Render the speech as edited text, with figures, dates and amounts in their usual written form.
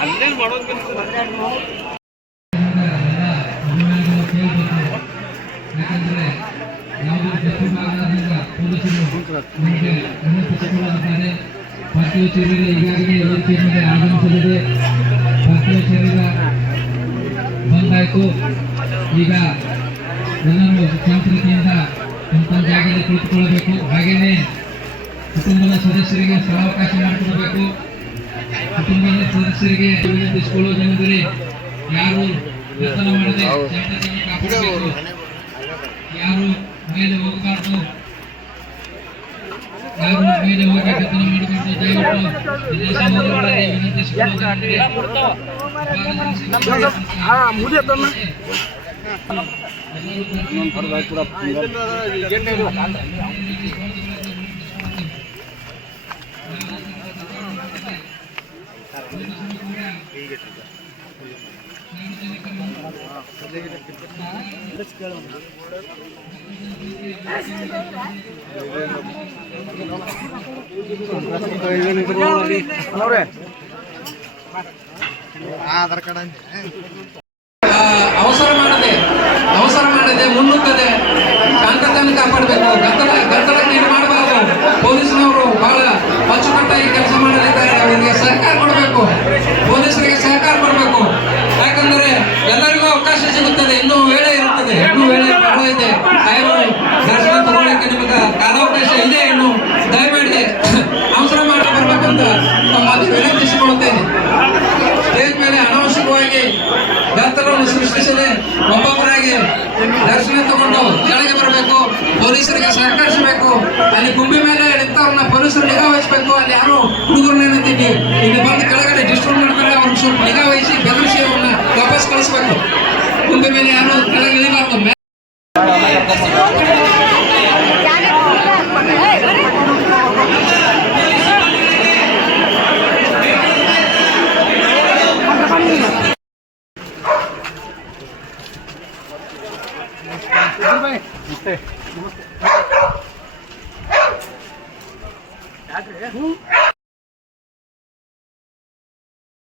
ಅಲ್ಲೇನು ಮಾಡೋದು ಯಾಕಂದ್ರೆ ಯಾವುದೇ ತಪ್ಪಿಗಾರರಿಂದ ಪೊಲೀಸರು ನಮಗೆ ವಿನಂತಿಸಿಕೊಳ್ಳುತ್ತಾರೆ. ಪಾರ್ಥಿವ ಶರೀರ ಈಗಾಗಲೇ ವೇದಿಕೆ ಮೇಲೆ ಆಗಮಿಸಲಿದೆ. ಪಾರ್ಥಿವ ಶರೀರ ಬಂದಾಯಿತು. ಈಗ ಎಲ್ಲರೂ ಶಾಂತತೆಯಿಂದ ತಮ್ಮ ಜಾಗದಲ್ಲಿ ಕುಳಿತುಕೊಳ್ಳಬೇಕು. ಹಾಗೆಯೇ ಕುಟುಂಬದ ಸದಸ್ಯರಿಗೆ ಸ್ಥಳಾವಕಾಶ ಮಾಡಿಕೊಡಬೇಕು. ಕುಟುಂಬದ ಸದಸ್ಯರಿಗೆ ವಿನಂತಿಸಿಕೊಳ್ಳುವುದೆಂದರೆ ಯಾರು ವ್ಯಸನ ಮಾಡದೆ ಶಾಂತತೆಯನ್ನು ಕಾಪಾಡಬೇಕು. ಯಾರು ಮೇಲೆ ಹೋಗಬಾರ್ದು, ಯಾರು ಮೇಲೆ ಹೋಗಿ ವ್ಯಸನ ಮಾಡಬಾರ್ದು. ದಯವಿಟ್ಟು ವಿನಂತಿಸಿಕೊಳ್ಳುವುದೆಂದರೆ ಅವಸರ ಮಾಡದೆ ಮುನ್ನುಗ್ಗದೆ ಶಾಂತತೆಯನ್ನು ಕಾಪಾಡಬೇಕು. ಗದ್ದಲ ಕ್ರಿಯೇಟ್ ಮಾಡಬಾರದು. ಪೊಲೀಸ್ನವರು ಬಹಳ ಅಚ್ಚುಕಟ್ಟಾಗಿ ಕೆಲಸ ಮಾಡಲಿದ್ದಾರೆ. ಅವರಿಗೆ ಸಹಕಾರ ಕೊಡಬೇಕು, ಪೊಲೀಸರಿಗೆ ಸಹಕಾರ ಕೊಡಬೇಕು. ಯಾಕಂದರೆ ಎಲ್ಲರಿಗೂ ಅವಕಾಶ ಸಿಗುತ್ತದೆ. ಇನ್ನೂ ವೇಳೆ ಇರುತ್ತದೆ, ಇನ್ನೂ ವೇಳೆ ಬಹಳ ಇದೆ. ದರ್ಶನ ತಗೊಳ್ಳಕ್ಕೆ ನಿಮಗೆ ಕಾಲಾವಕಾಶ ಇದೆ. ಇನ್ನು ದಯಮಾಡಿ ಅವಸರ ಮಾಡಿ ಬರ್ಬೇಕಂತ ತಮ್ಮಲ್ಲಿ ವಿನಂತಿಸಿಕೊಳ್ಳುತ್ತೇನೆ. ಸ್ಟೇಜ್ ಮೇಲೆ ಅನಾವಶ್ಯಕವಾಗಿ ಗದ್ದಲವನ್ನು ಸೃಷ್ಟಿಸದೆ ಒಬ್ಬೊಬ್ಬರಾಗಿ ದರ್ಶನ ತಗೊಂಡು ಕೆಳಗೆ ಬರಬೇಕು. ಪೊಲೀಸರಿಗೆ ಸಹಕರಿಸಬೇಕು. ಅಲ್ಲಿ ಗುಂಬಿ ಮೇಲೆ ನಿಂತವ್ರನ್ನ ಪೊಲೀಸರು ನಿಗಾ ವಹಿಸಬೇಕು. ಅಲ್ಲಿ ಯಾರು ಹುಡುಗರನ್ನೇನಂತೀವಿ ಇಲ್ಲಿ ಬಂದು ಕೆಳಗಡೆ ಡಿಸ್ಟರ್ಬ್ ಮಾಡ್ತಾರೆ, ಅವ್ರಿಗೆ ಸ್ವಲ್ಪ ನಿಗಾ ವಹಿಸಿ ಬೆದರಿಸಿ ಅವ್ರನ್ನ ವಾಪಸ್ ಕಳಿಸ್ಬೇಕು. ಗುಂಬಿ ಮೇಲೆ ಯಾರು ಕೆಳಗೆ ಇಳಿಬಾರ್ದು. ನಮಸ್ತೆ.